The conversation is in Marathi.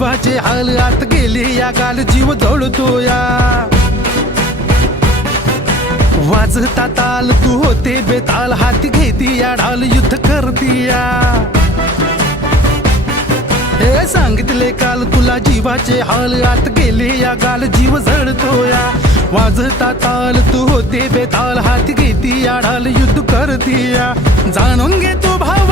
जीवाचे हाल आत गेले या गाल जीव जळतो या वाजता ताल तू होते बेताल हाती घेती या ढाल युद्ध करती या हे सांगितले काल तुला जीवाचे हाल आत गेले या गाल जीव जळतो या वाजता ताल तू होते बेताल हाती घेती या ढाल युद्ध करती या जाणून घे तू भाव